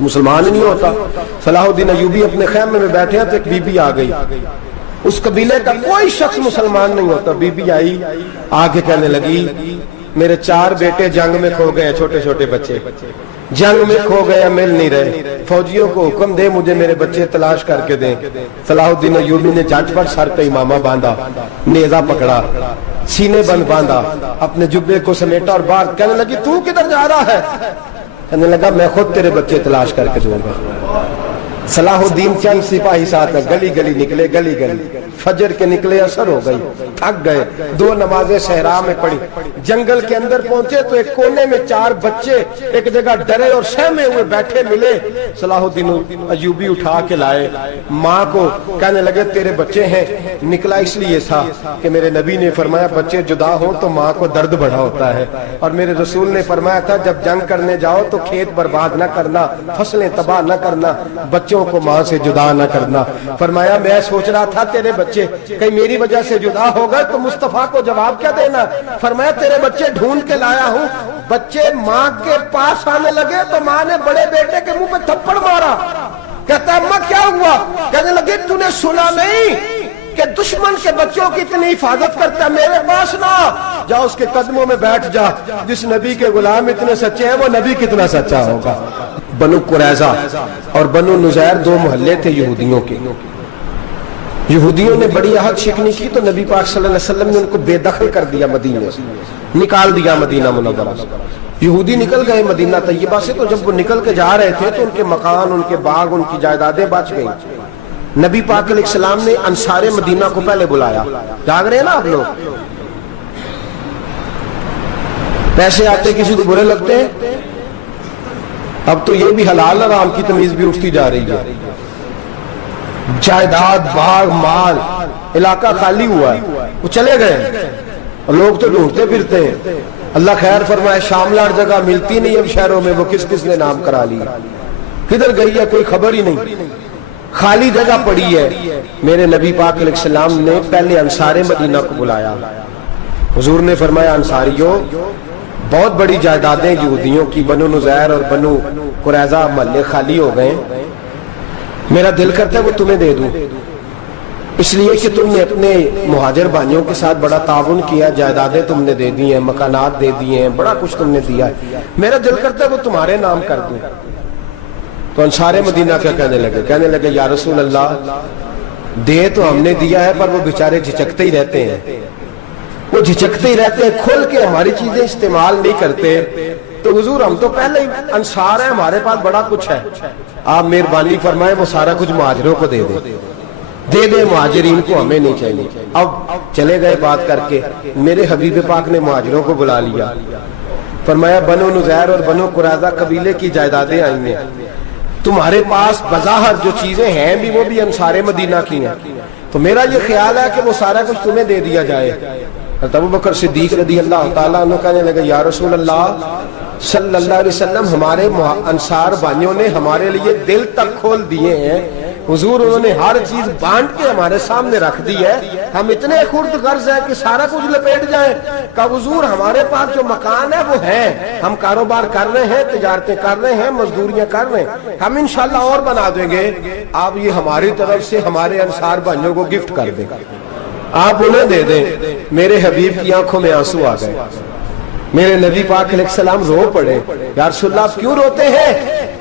مسلمان ہی نہیں ہوتا. صلاح الدین ایوبی اپنے خیمے میں بیٹھے ہیں تو ایک بی بی آ گئی, اس قبیلے کا کوئی شخص مسلمان نہیں ہوتا. بی بی آئی, آگے کہنے لگی میرے 4 بیٹے جنگ میں کھو گئے, چھوٹے چھوٹے بچے جنگ میں کھو گئے, مل نہیں رہے, فوجیوں کو حکم دے مجھے میرے بچے تلاش کر کے دیں. صلاح الدین ایوبی نے جھٹ پر سر پہ امامہ باندھا, نیزہ پکڑا, سینے بند باندھا, اپنے جبے کو سمیٹا اور باہر کہنے لگی تو کدھر جا رہا ہے؟ کہنے لگا میں خود تیرے بچے تلاش کر کے دوں گا. صلاح الدین چند سپاہی ساتھ میں گلی گلی نکلے, گلی گلی فجر کے نکلے, اثر ہو گئی, تھک گئے, 2 نمازیں صحرا میں پڑھی, جنگل کے اندر پہنچے تو ایک کونے میں 4 بچے ایک جگہ ڈرے اور سہمے ہوئے بیٹھے ملے. صلاح الدین ایوبی اٹھا کے لائے, ماں کو کہنے لگے تیرے بچے ہیں. نکلا اس لیے تھا کہ میرے نبی نے فرمایا بچے جدا ہوں تو ماں کو درد بڑا ہوتا ہے, اور میرے رسول نے فرمایا تھا جب جنگ کرنے جاؤ تو کھیت برباد نہ کرنا, فصلیں تباہ نہ کرنا, بچوں کو ماں سے جدا نہ کرنا. فرمایا میں سوچ رہا تھا تیرے بچے کہیں میری وجہ سے جدا ہو گئے تو مصطفیٰ کو جواب کیا دینا. فرمایا تیرے بچے ڈھونڈ کے لایا ہوں. بچے ماں کے پاس آنے لگے تو ماں نے بڑے بیٹے کے منہ پہ تھپڑ مارا. کہتا ہے اماں کیا ہوا؟ کہنے لگے تو نے سنا نہیں کہ دشمن کے بچوں کی اتنی حفاظت کرتا ہے, میرے پاس نہ جا, اس کے قدموں میں بیٹھ جا. جس نبی کے غلام اتنے سچے ہیں وہ نبی کتنا سچا ہوگا. بنو قریظہ اور بنو نذیر 2 محلے تھے یہودیوں کے. یہودیوں نے بڑی عہد شکنی کی تو نبی پاک صلی اللہ علیہ وسلم نے ان کو بے دخل کر دیا, مدینے سے نکال دیا, مدینہ منورہ سے. یہودی نکل گئے مدینہ طیبہ سے, تو جب وہ نکل کے جا رہے تھے تو ان کے مکان, ان کے باغ, ان کی جائیدادیں بچ گئیں. نبی پاک علیہ السلام نے انصار مدینہ کو پہلے بلایا. جاگ رہے ہیں نا آپ لوگ؟ پیسے آتے کسی کو برے لگتے ہیں, اب تو یہ بھی حلال حرام کی تمیز بھی اٹھتی جا رہی ہے. جائیداد, باغ, مال, علاقہ خالی ہوا ہے, وہ چلے گئے, لوگ تو ڈھونڈتے پھرتے ہیں. اللہ خیر فرمائے, شاملہ جگہ ملتی نہیں اب شہروں میں, وہ کس کس نے نام کرا لیا, کدھر گئی ہے کوئی خبر ہی نہیں, خالی جگہ پڑی ہے. میرے نبی پاک علیہ السلام نے پہلے انصار مدینہ کو بلایا. حضور نے فرمایا انصاریوں بہت بڑی جائیدادیں یہودیوں کی, بنو نذیر اور بنو قریظہ محلے خالی ہو گئے, میرا دل کرتا ہے وہ تمہیں دے دوں, اس لیے کہ تم نے اپنے مہاجر بھائیوں کے ساتھ بڑا تعاون کیا, جائیدادیں تم نے دے دی ہیں, مکانات دے دیے ہیں, بڑا کچھ تم نے دیا ہے, میرا دل کرتا ہے وہ تمہارے نام کر دوں. تو انصار مدینہ کیا کہنے لگے یا رسول اللہ دے تو ہم نے دیا ہے پر وہ بیچارے جھچکتے ہی رہتے ہیں, وہ جھچکتے ہی رہتے ہیں, کھول کے ہماری چیزیں استعمال نہیں کرتے. تو حضور ہم تو پہلے ہی انصار ہیں, ہمارے پاس بڑا کچھ ہے, آپ مہربانی فرمائیں وہ سارا کچھ مہاجروں کو دے دے, مہاجرین کو ہمیں نہیں چاہیے. اب چلے گئے بات کر کے, میرے حبیب پاک نے مہاجروں کو بلا لیا. فرمایا بنو نذیر اور بنو قریظہ قبیلے کی جائیدادیں آئی ہیں, تمہارے پاس بظاہر جو چیزیں ہیں بھی وہ بھی انصار مدینہ کی ہیں, تو میرا یہ خیال ہے کہ وہ سارا کچھ تمہیں دے دیا جائے. ابو بکر صدیق رضی اللہ تعالیٰ عنہ کہنے لگے یا رسول اللہ صلی اللہ علیہ وسلم ہمارے انصار بھائیوں نے ہمارے لیے دل تک کھول دیے ہیں, حضور انہوں نے ہر چیز بانٹ کے ہمارے سامنے رکھ دی ہے, ہم اتنے خرد غرض ہیں کہ سارا کچھ لپیٹ جائیں. کہ حضور ہمارے پاس جو مکان ہے وہ ہے, ہم کاروبار کر رہے ہیں, تجارتیں کر رہے ہیں, مزدوریاں کر رہے ہیں, ہم انشاءاللہ اور بنا دیں گے, آپ یہ ہماری طرف سے ہمارے انصار بھائیوں کو گفٹ کر دیں, آپ انہیں دے دیں. میرے حبیب کی آنکھوں میں آنسو آ گئے, میرے نبی پاک علیہ السلام رو پڑے, یا رسول اللہ آپ کیوں روتے ہیں؟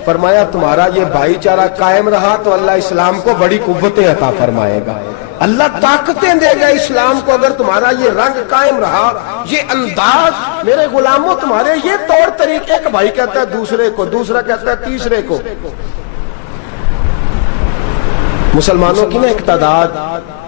فرمایا تمہارا یہ بھائی چارہ قائم رہا تو اللہ اسلام کو بڑی قوتیں عطا فرمائے گا, اللہ طاقتیں دے گا اسلام کو. اگر تمہارا یہ رنگ قائم رہا, یہ انداز, میرے غلاموں تمہارے یہ طور طریقے, ایک بھائی کہتا ہے دوسرے کو, دوسرا کہتا ہے تیسرے کو. مسلمانوں کی نا ایک تعداد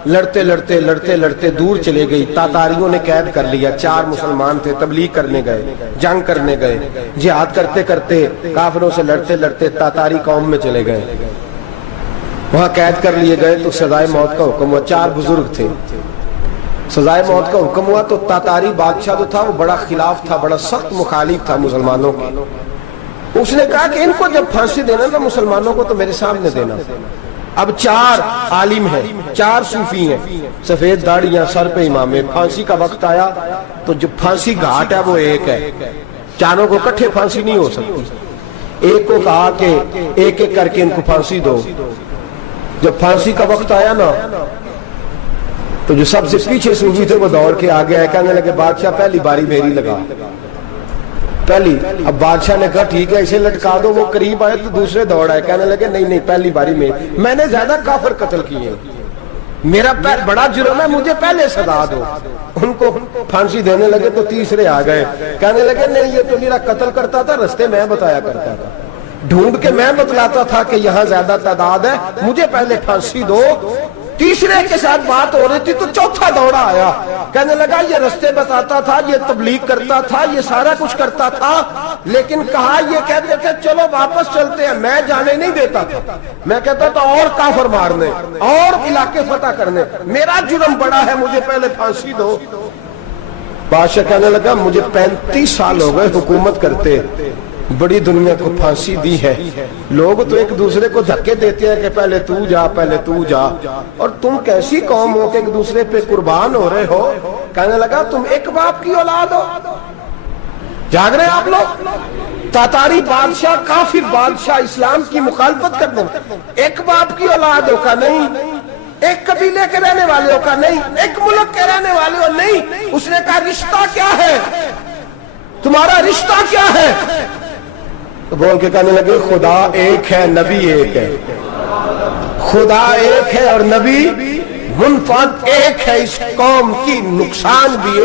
لڑتے لڑتے لڑتے لڑتے دور چلے گئی, تاتاریوں نے قید کر لیا. 4 مسلمان تھے, تبلیغ کرنے گئے, جنگ کرنے گئے, جہاد کرتے کرتے کافروں سے لڑتے لڑتے تاتاری قوم میں چلے گئے, وہاں قید کر لیے گئے. تو سزائے موت کا حکم ہوا, 4 بزرگ تھے, سزائے موت کا حکم ہوا. تو تاتاری بادشاہ جو تھا وہ بڑا خلاف تھا, بڑا سخت مخالف تھا مسلمانوں کے. اس نے کہا کہ ان کو جب پھانسی دینا نا مسلمانوں کو تو میرے سامنے دینا. اب 4 عالم ہیں, 4 صوفی ہیں, سفید داڑیاں, سر پہ امامے. پھانسی کا وقت آیا تو جو پھانسی گھاٹ ہے وہ ایک ہے, چاروں کو کٹھے پھانسی نہیں ہو سکتی. ایک کو کہا کہ ایک ایک کر کے ان کو پھانسی دو. جب پھانسی کا وقت آیا نا تو جو سب سے پیچھے صوفی تھے وہ دوڑ کے آگے آئے, کہنے لگے بادشاہ پہلی باری میری لگا پہلی. اب بادشاہ نے کہا ٹھیک ہے اسے لٹکا دو. وہ قریب آئے تو دوسرے دوڑ آئے, کہنے لگے نہیں نہیں پہلی باری میں نے زیادہ کافر قتل کیے, میرا بڑا جرم ہے, مجھے پہلے سزا دو. ان کو پھانسی دینے لگے تو تیسرے آ گئے, کہنے لگے نہیں یہ تو میرا قتل کرتا تھا, رستے میں بتایا کرتا تھا, ڈھونڈ کے میں بتلاتا تھا کہ یہاں زیادہ تعداد ہے, مجھے پہلے پھانسی دو. تیسرے کے ساتھ بات ہو رہی تھی تو چوتھا دوڑا آیا, کہنے لگا یہ رستے بتاتا تھا, یہ تبلیغ کرتا تھا, یہ سارا کچھ کرتا تھا, لیکن کہا یہ کہتے تھے چلو واپس چلتے ہیں, میں جانے نہیں دیتا تھا, میں کہتا تھا اور کافر مارنے اور علاقے فتح کرنے, میرا جرم بڑا ہے, مجھے پہلے پھانسی دو. بادشاہ کہنے لگا مجھے 35 سال ہو گئے حکومت کرتے, بڑی دنیا کو پھانسی دی ہے, لوگ تو ایک دوسرے کو دھکے دیتے ہیں کہ پہلے تو جا پہلے تو جا, اور تم کیسی قوم ہو کہ ایک دوسرے پہ قربان ہو رہے ہو. کہنے لگا تم ایک باپ کی اولاد ہو, جاگ رہے آپ لوگ. تاتاری بادشاہ کافر بادشاہ اسلام کی مخالفت کر دیں, ایک باپ کی اولاد ہو کا نہیں, ایک قبیلے کے رہنے والے ہو کا نہیں, ایک ملک کے رہنے والے ہو نہیں. اس نے کہا رشتہ کیا ہے, تمہارا رشتہ کیا ہے؟ تو بول کے کہنے لگے خدا ایک ہے نبی ایک ہے, خدا ایک ہے اور نبی منفرد ایک ہے, اس قوم کی نقصان بھی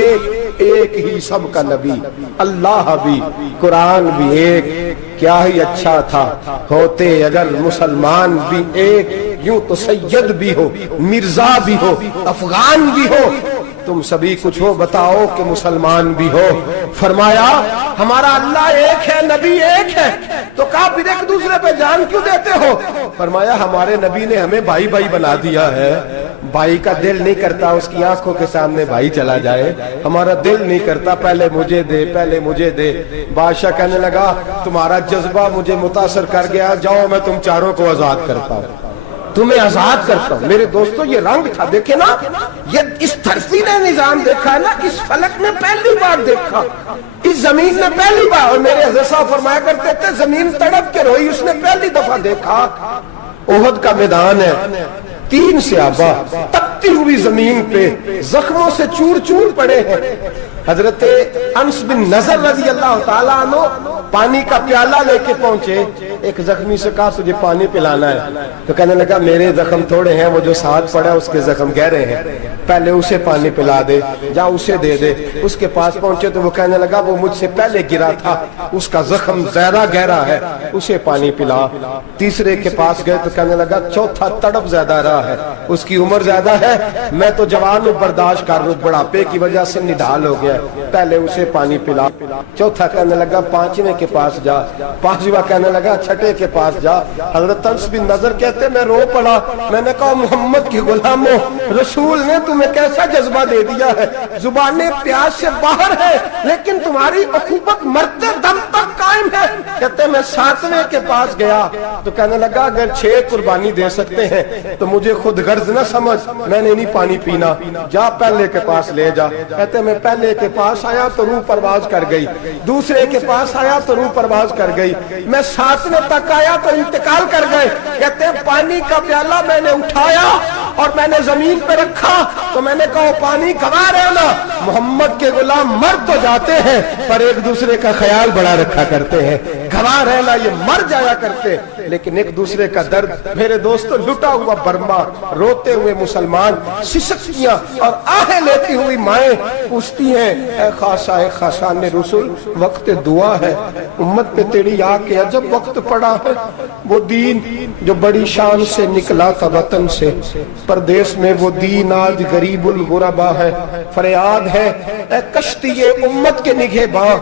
ایک ہی سب کا نبی, اللہ بھی قرآن بھی ایک. کیا ہی اچھا تھا ہوتے اگر مسلمان بھی ایک, یوں تو سید بھی ہو مرزا بھی ہو افغان بھی ہو, تم سبھی کچھ ہو بتاؤ کہ مسلمان بھی ہو. فرمایا ہمارا اللہ ایک ہے نبی ایک ہے, تو کہا پھر ایک دوسرے پہ جان کیوں دیتے ہو؟ فرمایا ہمارے نبی نے ہمیں بھائی بھائی بنا دیا ہے, بھائی کا دل نہیں کرتا اس کی آنکھوں کے سامنے بھائی چلا جائے, ہمارا دل نہیں کرتا پہلے مجھے دے پہلے مجھے دے. بادشاہ کہنے لگا تمہارا جذبہ مجھے متاثر کر گیا, جاؤ میں تم چاروں کو آزاد کرتا ہوں, تمہیں آزاد کرتا ہوں. میرے دوستو یہ رنگ تھا, دیکھیں نا, یہ اس دھرتی نے نظام دیکھا ہے نا, اس فلک نے پہلی بار دیکھا, اس زمین نے پہلی بار. اور میرے حضرت صاحب فرمایا کرتے تھے زمین تڑپ کے روئی, اس نے پہلی دفعہ دیکھا. احد کا میدان ہے, 3 صحابہ تپتی ہوئی زمین پہ زخموں سے چور چور پڑے ہیں. حضرت انس بن نضر رضی اللہ تعالیٰ عنہ پانی کا پیالہ لے کے پہنچے, ایک زخمی سے کہا تجھے پانی پلانا ہے, تو کہنے لگا میرے زخم تھوڑے ہیں, وہ جو ساتھ پڑا ہے اس کے زخم گہرے ہیں, پہلے اسے پانی پلا دے, جا اسے دے دے. اس کے پاس پہنچے تو وہ کہنے لگا وہ مجھ سے پہلے گرا تھا, اس کا زخم زیادہ گہرا ہے, اسے پانی پلا. تیسرے کے پاس گئے تو کہنے لگا چوتھا تڑپ زیادہ رہا ہے, اس کی عمر زیادہ ہے, میں تو جوان ہوں برداشت کر لوں, بڑھاپے کی وجہ سے نڈھال ہو گیا, پہلے اسے پانی پلا. چوتھا کہنے لگا 5ویں کے پاس جا, 5واں کہنے لگا 6ٹھے کے پاس جا. حضرت انس بن نضر کہتے میں رو پڑا, میں نے کہا محمد کے غلاموں, رسول نے تمہیں کیسا جذبہ دے دیا ہے, زبانیں پیاس سے باہر ہے لیکن تمہاری اخوت مرتے دم تک قائم ہے. کہتے میں 7ویں کے پاس گیا تو کہنے لگا اگر 6 قربانی دے سکتے ہیں تو مجھے خود غرض نہ سمجھ, میں نے نہیں پانی پینا, جا پہلے کے پاس لے جا. کہتے میں پہلے کے پاس آیا تو روح پرواز کر گئی, دوسرے کے پاس آیا تو روح پرواز کر گئی, میں 7ویں تک آیا تو انتقال کر گئے. کہتے ہیں پانی کا پیالہ میں نے اٹھایا اور میں نے زمین پہ رکھا تو میں نے کہا پانی گوا رہنا, محمد کے غلام مر تو جاتے ہیں پر ایک دوسرے کا خیال بڑا رکھا کرتے ہیں, گوا رہنا یہ مر جایا کرتے لیکن ایک دوسرے کا درد. میرے دوستو لٹا ہوا برما, روتے ہوئے مسلمان, سسکیاں اور آہیں لیتی ہوئی مائیں پوچھتی ہیں اے خاصا اے خاصان رسول, وقت دعا ہے, امت پہ تیری آ کے عجب وقت پڑا ہے. وہ دین جو بڑی شان سے نکلا تھا وطن سے, پردیس میں وہ دین آج غریب الغربا ہے. فریاد ہے اے کشتی امت کے نگہباں,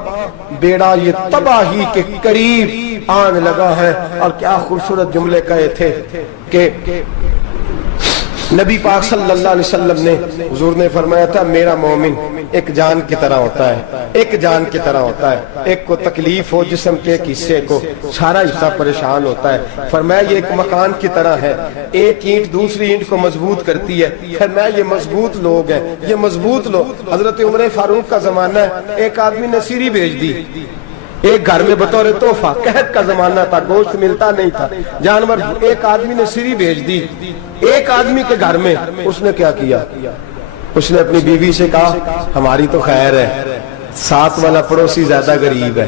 بیڑا یہ تباہی کے قریب آن لگا ہے. اور کیا خوبصورت جملے کہے تھے کہ نبی پاک صلی اللہ علیہ وسلم نے, حضور نے فرمایا تھا میرا مومن ایک جان کی طرح ہوتا ہے, ایک جان کی طرح ہوتا ہے, ایک کو تکلیف ہو جسم کے ایک حصے کو, سارا حصہ پریشان ہوتا ہے. فرمایا یہ ایک مکان کی طرح ہے, ایک اینٹ دوسری اینٹ کو مضبوط کرتی ہے. فرمایا یہ مضبوط لوگ ہیں, یہ مضبوط لوگ. حضرت عمر فاروق کا زمانہ ہے, ایک آدمی نے سیری بھیج دی, ایک گھر میں بطور تحفہ، قحط کا زمانہ تھا، گوشت ملتا نہیں تھا، جانور، ایک آدمی نے سری بھیج دی ایک آدمی کے گھر میں۔ اس نے کیا کیا؟ اس نے اپنی بیوی سے کہا ہماری تو خیر ہے، ساتھ والا پڑوسی زیادہ غریب ہے،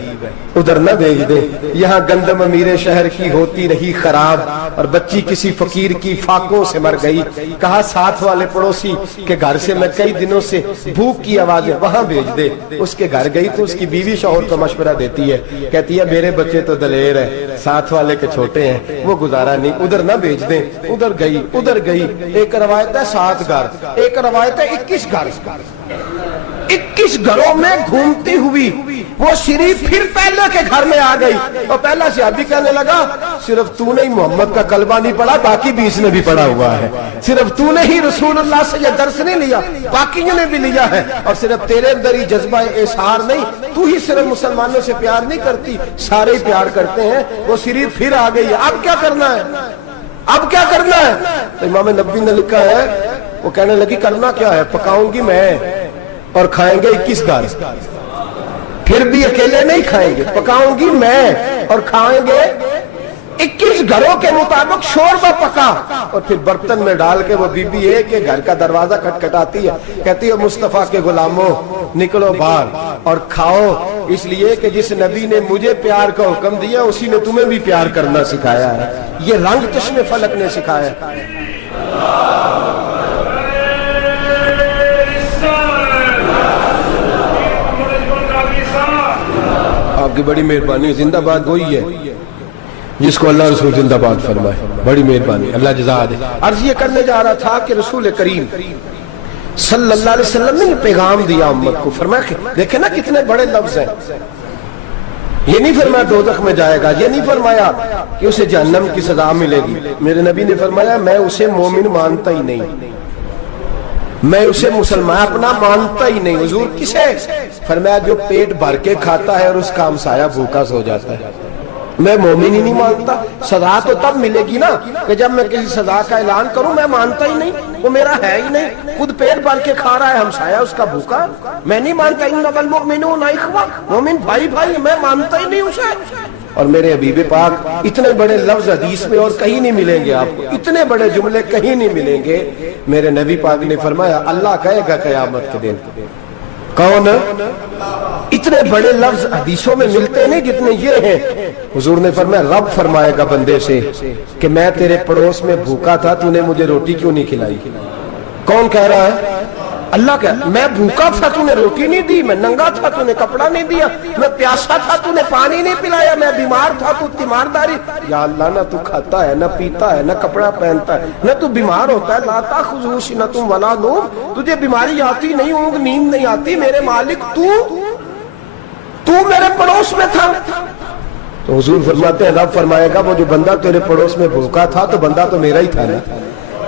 ادھر نہ بھیج دے، یہاں گندم امیر شہر کی ہوتی رہی خراب، اور بچی کسی فقیر کی فاقوں سے مر گئی، کہا ساتھ والے پڑوسی کے گھر سے میں کئی دنوں سے بھوک کی آوازیں، وہاں بھیج دے۔ اس کے گھر گئی تو اس کی بیوی شوہر کو مشورہ دیتی ہے، کہتی ہے میرے بچے تو دلیر ہے، ساتھ والے کے چھوٹے ہیں، وہ گزارا نہیں، ادھر نہ بھیج دیں۔ ادھر گئی، ایک روایت ہے 7 گھر، ایک روایت ہے 21 گھر، 21 گھروں میں گھومتی ہوئی وہ شریف پھر پہلے کے گھر میں آ گئی، اور پہلا صحابی کہنے لگا صرف تو نے ہی محمد کا کلمہ نہیں پڑھا، باقی 20 نے بھی پڑھا ہوا ہے، صرف تو نے ہی رسول اللہ سے یہ درس نہیں لیا، باقیوں نے بھی لیا ہے، اور صرف تیرے اندر ہی جذبہ اظہار نہیں، تو ہی صرف مسلمانوں سے پیار نہیں کرتی، سارے ہی پیار کرتے ہیں۔ وہ شریف پھر آ گئی ہے، اب کیا کرنا ہے؟ اب کیا کرنا ہے؟ تو امام نبوی نے لکھا ہے، وہ کہنے لگی کرنا کیا ہے؟ پکاؤں گی میں اور کھائیں گے 21 گھر، پھر بھی اکیلے نہیں کھائیں گے، پکاؤں گی میں اور کھائیں گے 21 گھروں کے مطابق شوربہ پکا، اور پھر برتن میں ڈال کے وہ بی بی ایک کے گھر کا دروازہ کھٹکھٹاتی ہے، کہتی ہے مصطفیٰ کے غلاموں نکلو باہر اور کھاؤ، اس لیے کہ جس نبی نے مجھے پیار کا حکم دیا اسی نے تمہیں بھی پیار کرنا سکھایا ہے، یہ رنگ چشم فلک نے سکھایا ہے۔ آپ کی بڑی مہربانی، زندہ باد وہی ہے جس کو اللہ رسول زندہ باد فرمائے، بڑی مہربانی، اللہ جزا دے۔ عرض یہ کرنے جا رہا تھا کہ رسول کریم صلی اللہ علیہ وسلم نے پیغام دیا امت کو، فرمایا دیکھیں نا کتنے بڑے لفظ ہیں، یہ نہیں فرمایا دوزخ میں جائے گا، یہ نہیں فرمایا کہ اسے جہنم کی سزا ملے گی، میرے نبی نے فرمایا میں اسے مومن مانتا ہی نہیں، میں اسے مسلمان اپنا مانتا ہی نہیں۔ حضور کسے؟ فرمایا جو پیٹ بھر کے کھاتا ہے اور اس کا ہمسایہ بھوکا سو جاتا ہے، میں مومن ہی نہیں مانتا۔ سزا تو تب ملے گی نا کہ جب میں کسی سزا کا اعلان کروں، میں مانتا ہی نہیں، وہ میرا ہے ہی نہیں، خود پیٹ بھر کے کھا رہا ہے، ہمسایہ اس کا بھوکا، میں نہیں مانتا۔ انما المؤمنون اخوہ، مومن بھائی بھائی، میں مانتا ہی نہیں اسے۔ اور میرے حبیب پاک اتنے بڑے لفظ حدیث میں اور کہیں نہیں ملیں گے، آپ کو اتنے بڑے جملے کہیں نہیں ملیں گے۔ میرے نبی پاک نے فرمایا اللہ کہے گا قیامت کے دن، کون؟ اتنے بڑے لفظ حدیثوں میں ملتے نہیں جتنے یہ ہیں۔ حضور نے فرمایا رب فرمائے گا بندے سے کہ میں تیرے پڑوس میں بھوکا تھا، تو نے مجھے روٹی کیوں نہیں کھلائی؟ کون کہہ رہا ہے؟ اللہ کہہ، میں بھوکا تھا تو نے روٹی نہیں دی، میں ننگا تھا تو نے کپڑا نہیں دیا، میں پیاسا تھا تو نے پانی نہیں پلایا، میں بیمار تھا تو تیمارداری۔ یا اللہ نہ تو کھاتا ہے، نہ پیتا ہے، نہ کپڑا پہنتا ہے، نہ تو بیمار ہوتا ہے، لا تاخذہ سنۃ ولا نوم، تجھے بیماری آتی نہیں، اونگ نیند نہیں آتی، میرے مالک تو میرے پڑوس میں تھا۔ تو حضور فرماتے ہیں رب فرمائے گا وہ جو بندہ تیرے پڑوس میں بھوکا تھا تو بندہ تو میرا ہی تھا نا،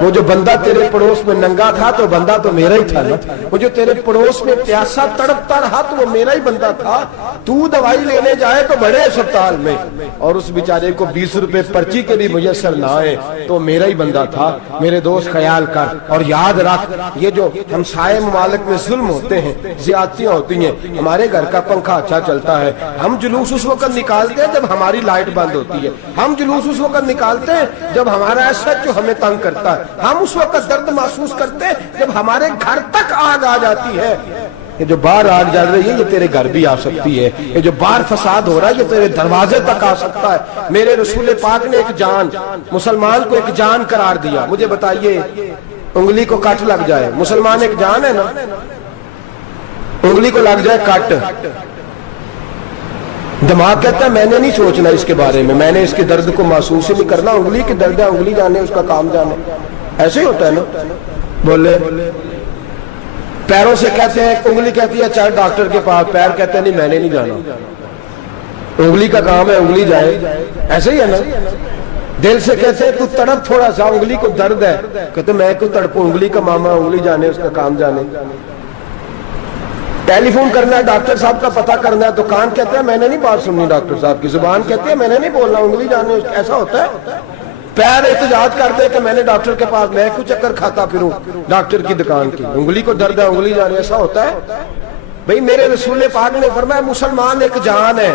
وہ جو بندہ تیرے پڑوس میں ننگا تھا تو بندہ تو میرا ہی تھا نا، وہ جو تیرے پڑوس میں پیاسا تڑپتا رہا تو وہ میرا ہی بندہ تھا، تو دوائی لینے جائے تو بڑے اسپتال میں اور اس بیچارے کو 20 روپے پرچی کے بھی میسر نہ آئے تو میرا ہی بندہ تھا۔ میرے دوست خیال کر اور یاد رکھ، یہ جو ہمسائے ممالک میں ظلم ہوتے ہیں، زیادتیاں ہوتی ہیں، ہمارے گھر کا پنکھا اچھا چلتا ہے، ہم جلوس اس وقت نکالتے ہیں جب ہماری لائٹ بند ہوتی ہے، ہم جلوس اس وقت نکالتے ہیں جب ہمارا ایسا جو ہمیں تنگ کرتا ہے، ہم اس وقت درد محسوس کرتے ہیں جب ہمارے گھر تک آگ آ جاتی ہے۔ یہ جو باہر آگ جل رہی ہے یہ تیرے گھر بھی آ سکتی ہے، یہ جو باہر فساد ہو رہا ہے یہ تیرے دروازے تک آ سکتا ہے۔ میرے رسول پاک نے ایک جان، مسلمان کو ایک جان قرار دیا۔ مجھے بتائیے انگلی کو کٹ لگ جائے، مسلمان ایک جان ہے نا، انگلی کو لگ جائے کٹ، دماغ کہتا ہے میں نے نہیں سوچنا اس کے بارے میں نے اس کے درد کو محسوس ہی نہیں کرنا، انگلی کی درد ہے انگلی جانے، اس کا کام جانے، ایسے ہی ہوتا ہے نا۔ بولے پیروں سے کہتے ہیں، انگلی کہتی ہے چل ڈاکٹر کے پاس، پیر کہتے ہیں نہیں میں نے نہیں جانا، انگلی کا کام ہے انگلی جائے، ایسے ہی ہے نا۔ دل سے کہتے ہیں تو تڑپ تھوڑا سا، انگلی کو درد ہے، کہتے میں کو تڑپوں، انگلی کا ماما انگلی جانے، اس کا کام جانے۔ ٹیلی فون کرنا ہے ڈاکٹر صاحب کا پتہ کرنا ہے تو کان کہتے ہیں میں نے نہیں بات سننی ڈاکٹر صاحب کی، زبان کہتے ہیں میں نے نہیں بولنا، انگلی جانے، ایسا ہوتا ہے۔ پیر احتجاج کرتے کہ میں نے ڈاکٹر کے پاس، میں کیوں چکر کھاتا پھروں ڈاکٹر کی دکان کی، انگلی کو درد ہے انگلی جانے، ایسا ہوتا ہے۔ بھئی میرے رسول پاک نے فرمایا مسلمان ایک جان ہے،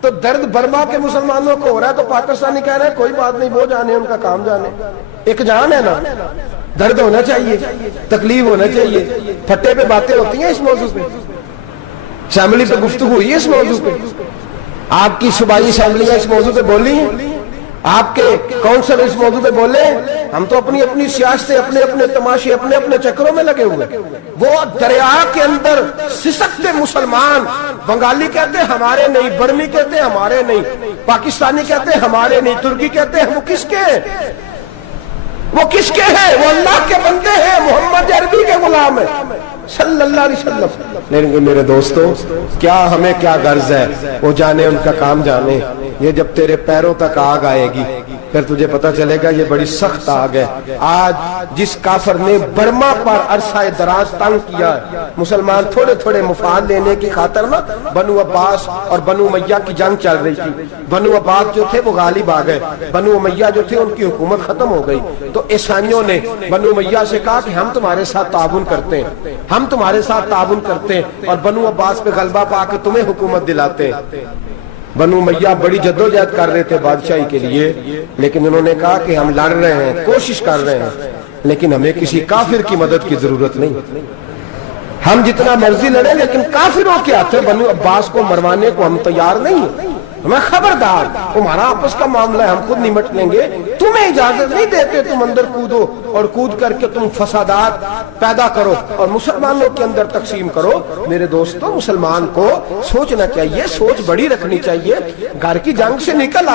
تو درد برما کے مسلمانوں کو ہو رہا ہے تو پاکستانی کہہ رہے ہیں کوئی بات نہیں، وہ جانے ان کا کام جانے، ایک جان ہے نا، درد ہونا چاہیے، تکلیف ہونا چاہیے۔ پھٹے پہ باتیں ہوتی ہیں اس موضوع پہ، اسمبلی پہ گفتگو ہوئی ہے اس موضوع پہ، آپ کی صوبائی اسمبلیاں اس موضوع پہ بولی ہیں، آپ کے کونسل اس موضوع پہ بولے، ہم تو اپنی اپنی سیاستیں، اپنے اپنے تماشے، اپنے اپنے چکروں میں لگے ہوئے۔ وہ دریا کے اندر سسکتے مسلمان، بنگالی کہتے ہیں ہمارے نہیں، برمی کہتے ہیں ہمارے نہیں، پاکستانی کہتے ہیں ہمارے نہیں، ترکی کہتے ہیں وہ کس کے ہیں؟ وہ کس کے ہیں؟ وہ اللہ کے بندے ہیں، محمد عربی کے غلام ہیں صلی اللہ علیہ وسلم۔ لیکن میرے دوستو کیا ہمیں کیا غرض ہے، وہ جانے ان کا کام جانے۔ یہ جب تیرے پیروں تک آگ آئے گی پھر تجھے پتا چلے گا یہ بڑی سخت آگ ہے۔ آج جس کافر نے برما پر عرصہ دراز تنگ کیا ہے، مسلمان تھوڑے تھوڑے مفاد لینے کی خاطر نا، بنو عباس اور بنو امیہ کی جنگ چل رہی تھی، بنو عباس جو تھے وہ غالب آ گئے، بنو امیہ جو تھے ان کی حکومت ختم ہو گئی، تو عیسائیوں نے بنو امیہ سے کہا کہ ہم تمہارے ساتھ تعاون کرتے ہیں، ہم تمہارے ساتھ تعاون کرتے ہیں اور بنو عباس پہ غلبہ پا کے تمہیں حکومت دلاتے ہیں۔ بنو امیہ بڑی جدوجہد کر رہے تھے بادشاہی کے لیے، لیکن انہوں نے کہا کہ ہم لڑ رہے ہیں، کوشش کر رہے ہیں، لیکن ہمیں کسی کافر کی مدد کی ضرورت نہیں، ہم جتنا مرضی لڑیں لیکن کافروں کے ہاتھ بنو عباس کو مروانے کو ہم تیار نہیں ہیں، ہمیں خبردار، تمہارا آپس کا معاملہ ہے، ہم خود نمٹ لیں گے، تمہیں اجازت نہیں دیتے تم اندر کودو اور کود کر کے تم فسادات پیدا کرو اور مسلمانوں کے اندر تقسیم کرو۔ میرے دوستو مسلمان کو سوچنا چاہیے، سوچ بڑی رکھنی چاہیے، گھر کی جنگ سے نکل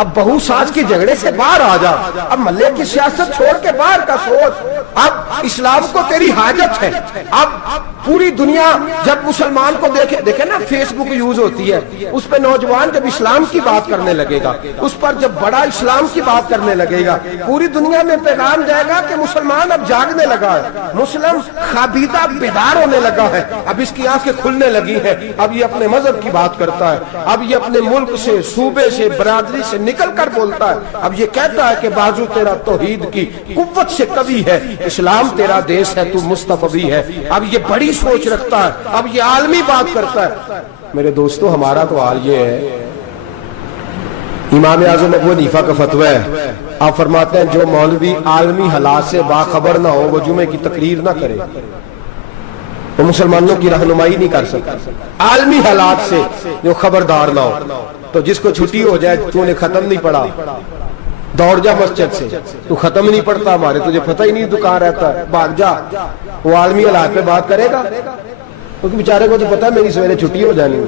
اب بہو ساز کے جھگڑے سے باہر آ جا، اب محلے کی سیاست چھوڑ کے باہر کا سوچ، اب اسلام کو تیری حاجت ہے۔ اب پوری دنیا جب مسلمان کو دیکھے نا، فیس بک یوز ہوتی ہے، اس پہ نوجوان جب اسلام کی بات کرنے لگے گا، اس پر جب بڑا اسلام کی بات کرنے لگے گا، پوری دنیا میں پیغام جائے گا کہ مسلمان اب جاگنے لگا ہے، مسلم خابیدہ بیدار ہونے لگا ہے، اب اس کی آنکھیں کھلنے لگی ہیں، اب یہ اپنے مذہب کی بات کرتا ہے، اب یہ اپنے ملک سے، صوبے سے، برادری سے نکل کر بولتا ہے، اب یہ کہتا ہے کہ بازو تیرا توحید کی قوت سے قوی ہے، اسلام تیرا دیس ہے، تو مصطفی ہے، اب یہ بڑی سوچ رکھتا ہے، اب یہ عالمی بات کرتا ہے۔ میرے دوستو ہمارا تو حال یہ ہے، امام اعظم ابو حنیفہ کا فتویٰ ہے، آپ فرماتے ہیں جو مولوی عالمی حالات سے باخبر نہ ہو وہ جمعے کی تقریر نہ کرے، وہ مسلمانوں کی رہنمائی نہیں کر سکتا۔ عالمی حالات سے جو خبردار نہ ہو، تو جس کو چھٹی ہو جائے تو نے ختم نہیں پڑھا، دوڑ جا مسجد سے، تو ختم نہیں پڑھتا ہمارے، تجھے پتہ ہی نہیں دکان رہتا ہے، بھاگ جا، وہ عالمی حالات پہ بات کرے گا، کیونکہ بیچارے کو تو پتہ ہے میری سویرے چھٹی ہو جانی،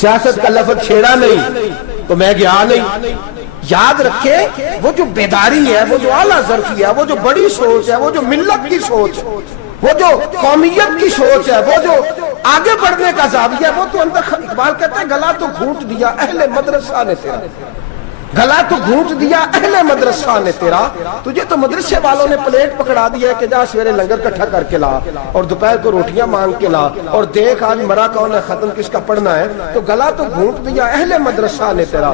سیاست کا لفظ چھیڑا نہیں تو میں گیا نہیں۔ یاد رکھے وہ جو بیداری ہے، وہ جو اعلیٰ ظرفی ہے، وہ جو بڑی سوچ ہے، وہ جو ملت کی سوچ ہے، وہ جو قومیت کی سوچ ہے، وہ جو آگے بڑھنے کا زاویہ ہے، وہ تو اندر اقبال کہتا ہے گلا تو گھونٹ دیا اہل مدرسہ نے تیرا، گلا تو گھونٹ دیا اہل مدرسہ نے تیرا، تجھے تو مدرسے والوں نے پلیٹ پکڑا دیا ہے کہ جا سویرے لنگر کٹھا کر کے لا اور دوپہر کو روٹیاں مانگ کے لا اور دیکھ آج مرا کون ہے، ختم کس کا پڑھنا ہے، تو گلا تو گھونٹ دیا اہل مدرسہ نے تیرا،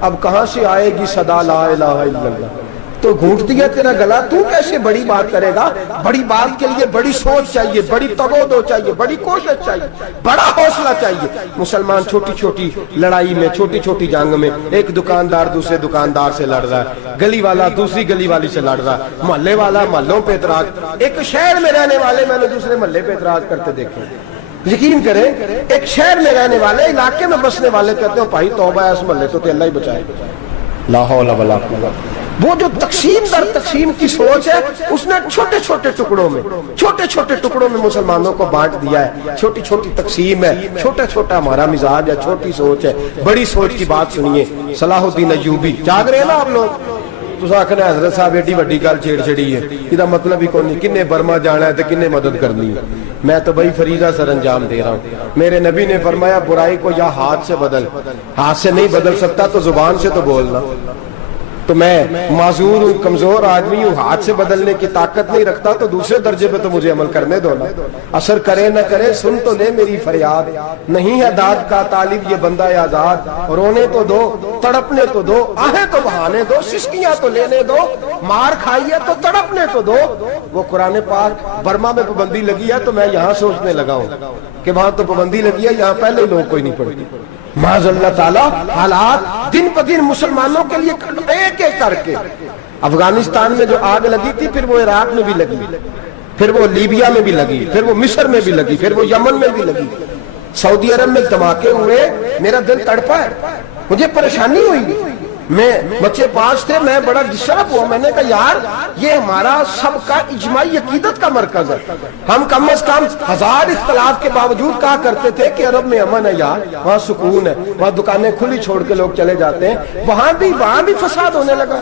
اب کہاں سے آئے گی صدا لا الہ الا اللہ، تو گھونٹ دیا تیرا گلا، تو کیسے بڑی بات کرے گا؟ بڑی بات کے لیے بڑی سوچ چاہیے، بڑی تگودو چاہیے، بڑی کوشش چاہیے، بڑا حوصلہ چاہیے۔ مسلمان چھوٹی چھوٹی لڑائی میں، چھوٹی چھوٹی جنگ میں، ایک دکاندار دوسرے دکاندار سے لڑ رہا ہے، گلی والا دوسری گلی والی سے لڑ رہا ہے، محلے والا محلوں پہ اعتراض، ایک شہر میں رہنے والے میں نے دوسرے محلے پہ اعتراض کرتے دیکھے، یقین کریں ایک شہر میں رہنے والے، علاقے میں بسنے والے کہتے ہیں بھائی توبہ ہے اس محلے تو اللہ ہی بچائے، لا حول ولا قوت۔ وہ جو تقسیم در تقسیم کی سوچ ہے، اس نے چھوٹے چھوٹے ٹکڑوں میں مسلمانوں کو بانٹ دیا ہے، چھوٹی چھوٹی تقسیم ہے، چھوٹا چھوٹا ہمارا مزاج ہے، چھوٹی سوچ ہے، بڑی سوچ کی بات سنیے۔ صلاح الدین ایوبی، جاگ رہے ہیں نا آپ لوگ؟ تو آخنا حضرت صاحب ایڈی وڈی گل چھیڑ چھڑی ہے، یہ مطلب ہی کوئی نہیں، کنے برما جانا ہے تو کنے مدد کرنی ہے، میں تو بھائی فریضہ سر انجام دے رہا ہوں۔ میرے نبی نے فرمایا برائی کو یا ہاتھ سے بدل، ہاتھ سے نہیں بدل سکتا تو زبان سے تو بولنا، تو میں معذور ہوں, کمزور آدمی ہوں, ہاتھ سے بدلنے کی طاقت نہیں رکھتا, تو دوسرے درجے پہ تو مجھے عمل کرنے دو نا. اثر کرے نہ کرے سن تو لے میری فریاد, نہیں ہے داد کا طالب یہ بندہ آزاد, رونے تو دو تڑپنے تو دو, آہیں تو بہانے دو, سسکیاں تو لینے دو, مار کھائیے تو تڑپنے تو دو. وہ قرآن پاک برما میں پابندی لگی ہے تو میں یہاں سوچنے لگا ہوں کہ وہاں تو پابندی لگی ہے, یہاں پہلے لوگ کوئی نہیں پڑھتی. معاذ اللہ تعالیٰ حالات دن پہ دن مسلمانوں کے لیے ایک ایک کر کے. افغانستان میں جو آگ لگی تھی پھر وہ عراق میں بھی لگی, پھر وہ لیبیا میں بھی لگی, پھر وہ مصر میں بھی لگی, پھر وہ یمن میں بھی لگی, سعودی عرب میں دھماکے ہوئے, میرا دل تڑپا ہے, مجھے پریشانی ہوئی. میں بچے 5 تھے, میں بڑا ڈسٹرب ہوا, میں نے کہا یار یہ ہمارا سب کا اجماعی عقیدت کا مرکز ہے, ہم کم از کم 1000 اختلاف کے باوجود کہا کرتے تھے کہ عرب میں امن ہے یار, وہاں سکون ہے, وہاں دکانیں کھلی چھوڑ کے لوگ چلے جاتے ہیں, وہاں بھی فساد ہونے لگا,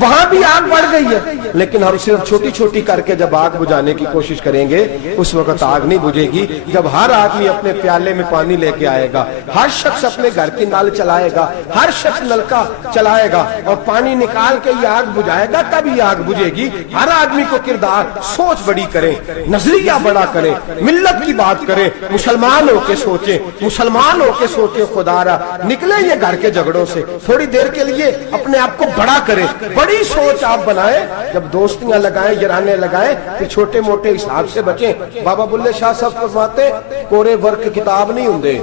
وہاں بھی آگ بڑھ گئی ہے. لیکن ہم صرف چھوٹی چھوٹی کر کے جب آگ بجھانے کی کوشش کریں گے اس وقت آگ نہیں بجھے گی. جب ہر آدمی اپنے پیالے میں پانی لے کے آئے گا, ہر شخص اپنے گھر کی نل چلائے گا, ہر شخص نلکا چلائے گا اور پانی نکال کے یہ آگ بجھائے گا, تب یہ آگ بجھے گی. ہر آدمی کو کردار سوچ بڑی کرے, نظریہ بڑا کرے, ملت کی بات کرے, مسلمان ہو کے سوچے, مسلمان ہو کے سوچے. خدا را نکلے یہ گھر کے جھگڑوں سے, تھوڑی دیر کے لیے اپنے آپ کو بڑا کرے, بڑی سوچ آپ بنائیں. جب دوستیاں لگائیں, یارانے لگائیں, پھر چھوٹے موٹے حساب سے بچیں. بابا بلے شاہ صاحب فرماتے کورے ورک کتاب نہیں ہوندے,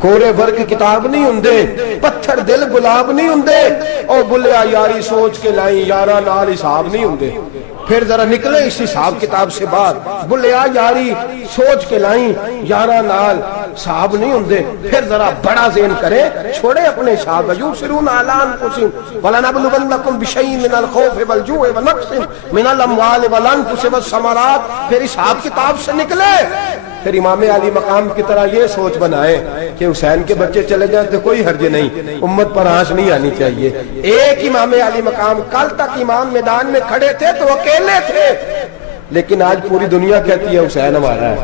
کورے ورک کتاب نہیں ہوندے, پتھر دل گلاب نہیں ہوندے, اور بلیا یاری سوچ کے لائیں یارا نال حساب نہیں ہوندے. پھر ذرا نکلے اس حساب کتاب سے باہر, بلیا یاری سوچ کے لائیں یارا نال صاحب نہیں ہوندے. پھر ذرا بڑا ذہن کرے, چھوڑے اپنے حساب. یبصرون علی انفسہم ولنبلونکم بشیء من الخوف والجوع ونقص من الاموال والانفس والثمرات. پھر حساب کتاب سے نکلے, پھر امام علی مقام کی طرح یہ سوچ بنائے کہ حسین کے بچے چلے جائیں تو کوئی حرج نہیں, امت پر آنچ نہیں آنی چاہیے. ایک امام علی مقام, کل تک امام میدان میں کھڑے تھے تو اکیلے تھے, لیکن آج پوری دنیا کہتی ہے حسین ہمارا ہے,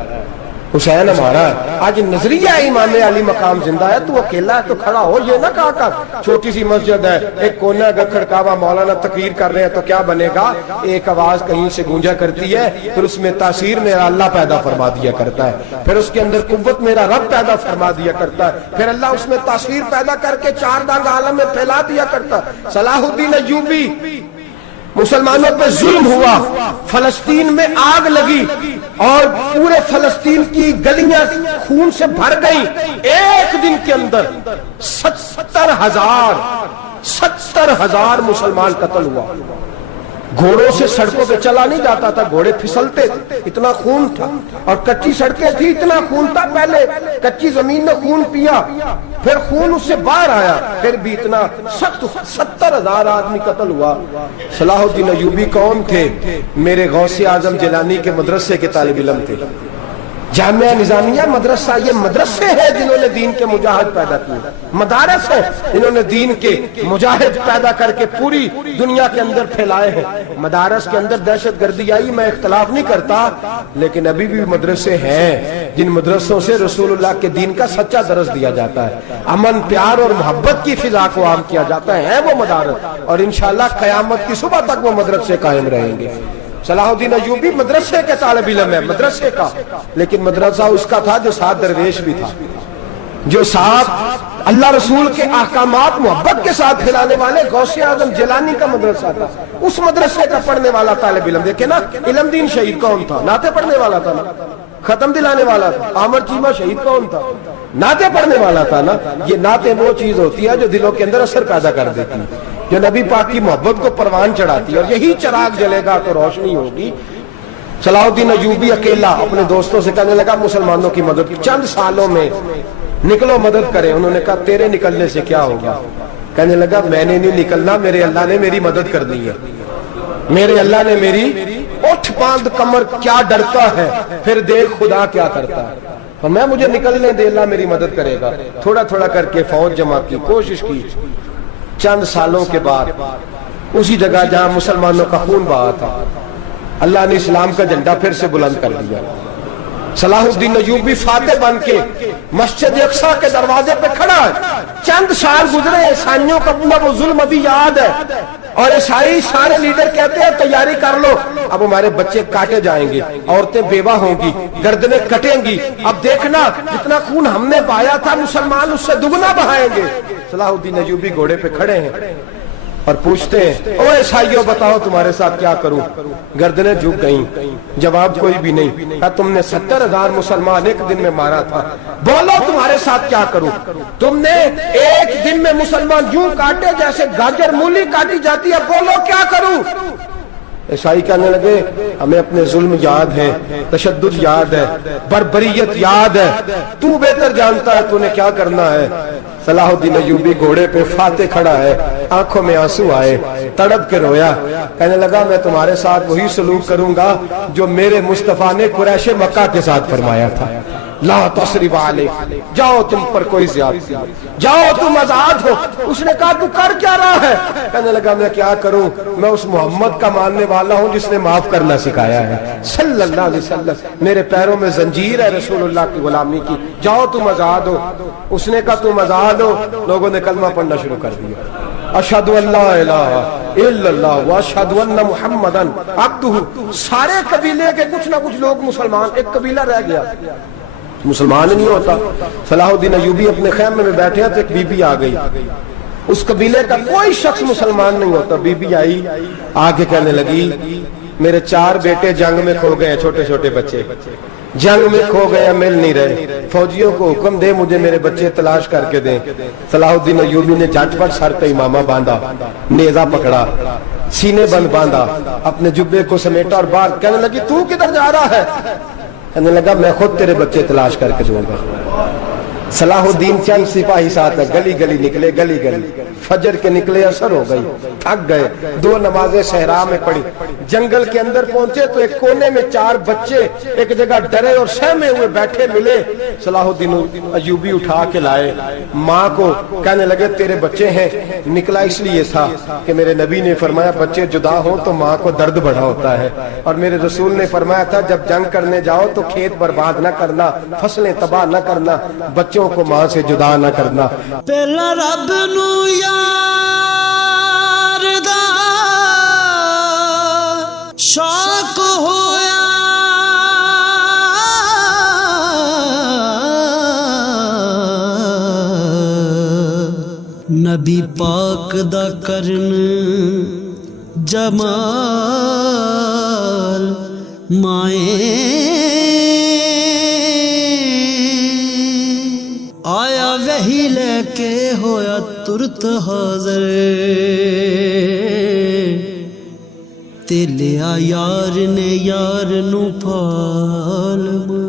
حسین ہمارا ہے. آج نظریہ امام علی مقام زندہ ہے, تو اکیلا ہے تو کھڑا ہو. یہ نہ کہا کر چھوٹی سی مسجد ہے, ایک کونا کا کھڑکاوا, مولانا تقریر کر رہے ہیں تو کیا بنے گا, ایک آواز کہیں سے گونجا کرتی ہے, پھر اس میں تاثیر میرا اللہ پیدا فرما دیا کرتا ہے, پھر اس کے اندر قوت میرا رب پیدا فرما دیا کرتا ہے, پھر اللہ اس میں تاثیر پیدا کر کے 4 دانگ عالم میں پھیلا دیا کرتا ہے. صلاح الدین ایوبی, مسلمانوں پہ ظلم ہوا, فلسطین میں آگ لگی اور پورے فلسطین کی گلیاں خون سے بھر گئیں. ایک دن کے اندر 70,000 مسلمان قتل ہوا. گھوڑوں سے سڑکوں پہ چلا نہیں جاتا تھا, گھوڑے پھسلتے تھے, اتنا خون تھا, اور کچی سڑکیں تھی, اتنا خون تھا. پہلے کچی زمین نے خون پیا, پھر خون اس سے باہر آیا, پھر بھی اتنا سخت 70,000 آدمی قتل ہوا. صلاح الدین ایوبی کون تھے؟ میرے غوث اعظم جیلانی کے مدرسے کے طالب علم تھے. جامعہ نظامیہ مدرسہ, یہ مدرسے ہیں جنہوں نے دین کے مجاہد پیدا کیے, مدارس ہیں جنہوں نے دین کے مجاہد پیدا کر کے پوری دنیا کے اندر پھیلائے ہیں. مدارس کے اندر دہشت گردی آئی, میں اختلاف نہیں کرتا, لیکن ابھی بھی مدرسے ہیں جن مدرسوں سے رسول اللہ کے دین کا سچا درس دیا جاتا ہے, امن پیار اور محبت کی فضا کو عام کیا جاتا ہے وہ مدارس, اور انشاءاللہ قیامت کی صبح تک وہ مدرسے قائم رہیں گے. صلاح الدین ایوبی مدرسے کے طالب علم ہے, مدرسے کا, لیکن مدرسہ اس کا تھا جو ساتھ درویش بھی تھا, جو ساتھ اللہ رسول کے احکامات محبت کے ساتھ پھیلانے والے غوث اعظم جیلانی کا مدرسہ تھا. اس مدرسے کا پڑھنے والا طالب علم, دیکھیں نا, علم دین شہید کون تھا؟ نعتیں پڑھنے والا تھا نا, ختم دلانے والا تھا. عامر چیمہ شہید کون تھا؟ نعتیں پڑھنے والا تھا نا. یہ نعتیں وہ چیز ہوتی ہے جو دلوں کے اندر اثر پیدا کر دیتی, جو نبی پاک کی محبت کو پروان چڑھاتی ہے, اور یہی چراغ جلے گا تو روشنی ہوگی. صلاح الدین ایوبی اکیلا اپنے دوستوں سے کہنے لگا مسلمانوں کی مدد, چند سالوں میں نکلو مدد کریں. انہوں نے کہا تیرے نکلنے سے کیا ہوگا؟ کہنے لگا میں نے نہیں نکلنا, میرے اللہ نے میری مدد کرنی ہے, میرے اللہ نے میری, اٹھ باندھ کمر کیا ڈرتا ہے, پھر دیکھ خدا کیا کرتا ہے. اور میں مجھے نکلنے دے, اللہ میری مدد کرے گا. تھوڑا تھوڑا کر کے فوج جمع کی, کوشش کی. چند سالوں کے بعد اسی جگہ جہاں مسلمانوں کا خون بہا تھا, اللہ نے اسلام کا جھنڈا پھر سے بلند کر دیا. صلاح الدین ایوبی فاتح بن کے مسجد اقصی کے دروازے پہ کھڑا ہے. چند سال گزرے، عیسائیوں کا پورا وہ ظلم ابھی یاد ہے، اور عیسائی سارے لیڈر کہتے ہیں تیاری کر لو، اب ہمارے بچے کاٹے جائیں گے، عورتیں بیوہ ہوں گی، گردنیں کٹیں گی، اب دیکھنا جتنا خون ہم نے بہایا تھا مسلمان اس سے دگنا بہائیں گے. صلاح الدین ایوبی گھوڑے پہ کھڑے ہیں اور پوچھتے ہیں او عیسائیوں بتاؤ تمہارے ساتھ کیا کروں. گردنیں جھک گئیں، جواب کوئی بھی نہیں. کہا تم نے 70,000 مسلمان ایک دن میں مارا تھا، بولو تمہارے ساتھ کیا کروں. تم نے ایک دن میں مسلمان یوں کاٹے جیسے گاجر مولی کاٹی جاتی ہے، بولو کیا کروں. عیسائی کہنے لگے ہمیں اپنے ظلم یاد ہے، تشدد یاد ہے، بربریت یاد ہے، تو بہتر جانتا ہے تو نے کیا کرنا ہے. صلاح الدین ایوبی گھوڑے پہ فاتح کھڑا ہے، آنکھوں میں آنسو آئے، تڑپ کے رویا، کہنے لگا میں تمہارے ساتھ وہی سلوک کروں گا جو میرے مصطفیٰ نے قریش مکہ کے ساتھ فرمایا تھا. لا تصریب علیک، جاؤ تم پر کوئی زیادتی، جاؤ تم آزاد ہو. اس نے کہا تو کر کیا رہا ہے؟ کہنے لگا میں کیا کروں، میں اس محمد کا ماننے والا ہوں جس نے معاف کرنا سکھایا ہے صلی اللہ علیہ وسلم. میرے پیروں میں زنجیر ہے رسول اللہ کی غلامی کی، جاؤ تم آزاد ہو. اس نے کہا تم آزاد ہو. لوگوں نے کلمہ پڑھنا شروع کر دیا، اشہد ان لا الہ الا اللہ واشہد ان محمدن عبدہ. سارے قبیلے کے کچھ نہ کچھ لوگ مسلمان، ایک قبیلہ رہ گیا مسلمان نہیں ہوتا. صلاح الدین ایوبی اپنے خیمے میں بیٹھے ہیں تو ایک بی بی آ گئی، اس قبیلے کا کوئی شخص مسلمان نہیں ہوتا. بی بی آئی، آگے کہنے لگی میرے 4 بیٹے جنگ میں کھو گئے، چھوٹے چھوٹے بچے جنگ میں کھو گئے، مل نہیں رہے. فوجیوں کو حکم دے مجھے میرے بچے تلاش کر کے دیں. صلاح الدین ایوبی نے جھٹ پٹ سر پہ امامہ باندھا، نیزہ پکڑا، سینے بند باندھا، اپنے جبے کو سمیٹا اور باہر. کہنے لگی تو کدھر جا رہا ہے؟ کہنے لگا میں خود تیرے بچے تلاش کر کے دوں گا. صلاح الدین چند سپاہی ساتھ ہے، گلی گلی نکلے، گلی گلی فجر کے نکلے، اثر ہو گئی، تھک گئے. 2 نمازیں صحرا میں پڑھی. جنگل کے اندر پہنچے تو ایک کونے میں 4 بچے ایک جگہ ڈرے اور سہمے ہوئے بیٹھے ملے. صلاح الدین ایوبی اٹھا کے لائے، ماں کو کہنے لگے تیرے بچے ہیں. نکلا اس لیے تھا کہ میرے نبی نے فرمایا بچے جدا ہوں تو ماں کو درد بڑا ہوتا ہے، اور میرے رسول نے فرمایا تھا جب جنگ کرنے جاؤ تو کھیت برباد نہ کرنا، فصلیں تباہ نہ کرنا، بچوں کو ماں سے جدا نہ کرنا. پہلا رب نو یار دا شوق ہویا، نبی پاک دا کرن جمال مائیں آیا وہی لے کے ہویا ترت حاضر، تے لیا یار نے یار نو پھال مائیں.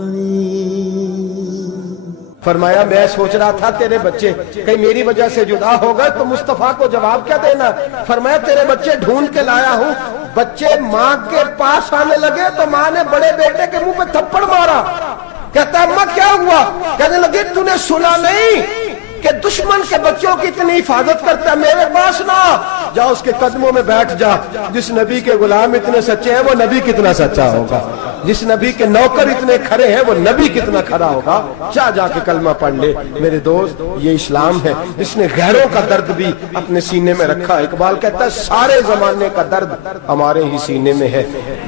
فرمایا میں سوچ رہا تھا تیرے بچے کہیں میری وجہ سے جدا ہو گئے تو مصطفیٰ کو جواب کیا دینا. فرمایا تیرے بچے ڈھونڈ کے لایا ہوں. بچے ماں کے پاس آنے لگے تو ماں نے بڑے بیٹے کے منہ پہ تھپڑ مارا. کہتا اماں کیا ہوا؟ کہنے لگے تو نے سنا نہیں کہ دشمن کے بچوں کی اتنی حفاظت کرتا ہے، میرے پاس نہ جا، اس کے قدموں میں بیٹھ جا. جس نبی کے غلام اتنے سچے ہیں وہ نبی کتنا سچا ہوگا، جس نبی کے نوکر اتنے کھڑے ہیں وہ نبی کتنا کھڑا ہوگا. جا کے کلمہ پڑھ لے. میرے دوست یہ اسلام ہے جس نے غیروں کا درد بھی اپنے سینے میں رکھا. اقبال کہتا ہے سارے زمانے کا درد ہمارے ہی سینے میں ہے.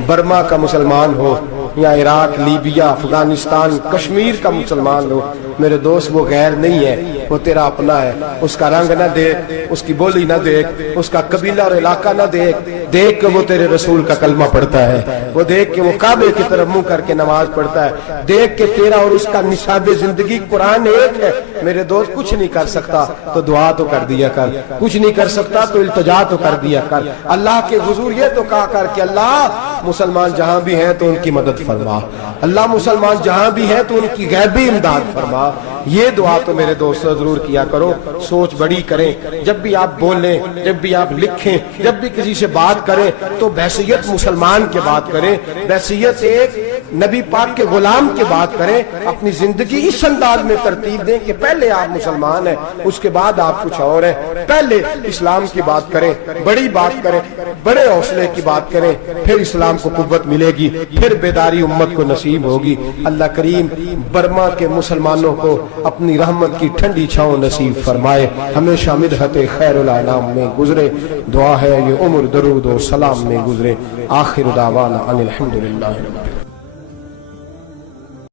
برما کا مسلمان ہو یا عراق، لیبیا، افغانستان، کشمیر کا مسلمان ہو، میرے دوست وہ غیر نہیں ہے، وہ تیرا اپنا ہے. اس کا رنگ نہ دیکھ، اس کی بولی نہ دیکھ، اس کا قبیلہ اور علاقہ نہ دیکھ. دیکھ کہ وہ تیرے رسول کا کلمہ پڑھتا ہے، وہ دیکھ کہ وہ کعبے کی طرف منہ کر کے نماز پڑھتا ہے. دیکھ کہ تیرا اور اس کا نصاب زندگی قرآن ایک ہے. میرے دوست کچھ نہیں کر سکتا تو دعا تو کر دیا کر، کچھ نہیں کر سکتا تو التجا تو کر دیا کر. اللہ کے حضور یہ تو کہا کر کہ اللہ مسلمان جہاں بھی ہیں تو ان کی مدد فرما، اللہ مسلمان جہاں بھی ہیں تو ان کی غیبی امداد فرما. یہ دعا تو میرے دوستوں ضرور کیا کرو، سوچ بڑی کریں، جب بھی آپ بولیں، جب بھی آپ لکھیں، جب بھی کسی سے بات کریں تو بحیثیت مسلمان کے بات کریں، بحیثیت ایک نبی پاک کے غلام کے بات کریں، اپنی زندگی اس انداز میں ترتیب دیں کہ پہلے آپ مسلمان ہیں، اس کے بعد آپ کچھ اور ہیں، پہلے اسلام کی بات کریں، بڑی بات کریں، بڑے حوصلے کی بات کریں، پھر اسلام کو قوت ملے گی، پھر بیداری امت کو نصیب ہوگی۔ اللہ کریم برما کے مسلمانوں کو اپنی رحمت کی ٹھنڈی چھاؤں نصیب فرمائے، ہمیشہ مدحت خیر الانام میں گزرے، دعا ہے یہ عمر درود و سلام میں گزرے۔ آخر دعوانا ان الحمدللہ رب العالمین۔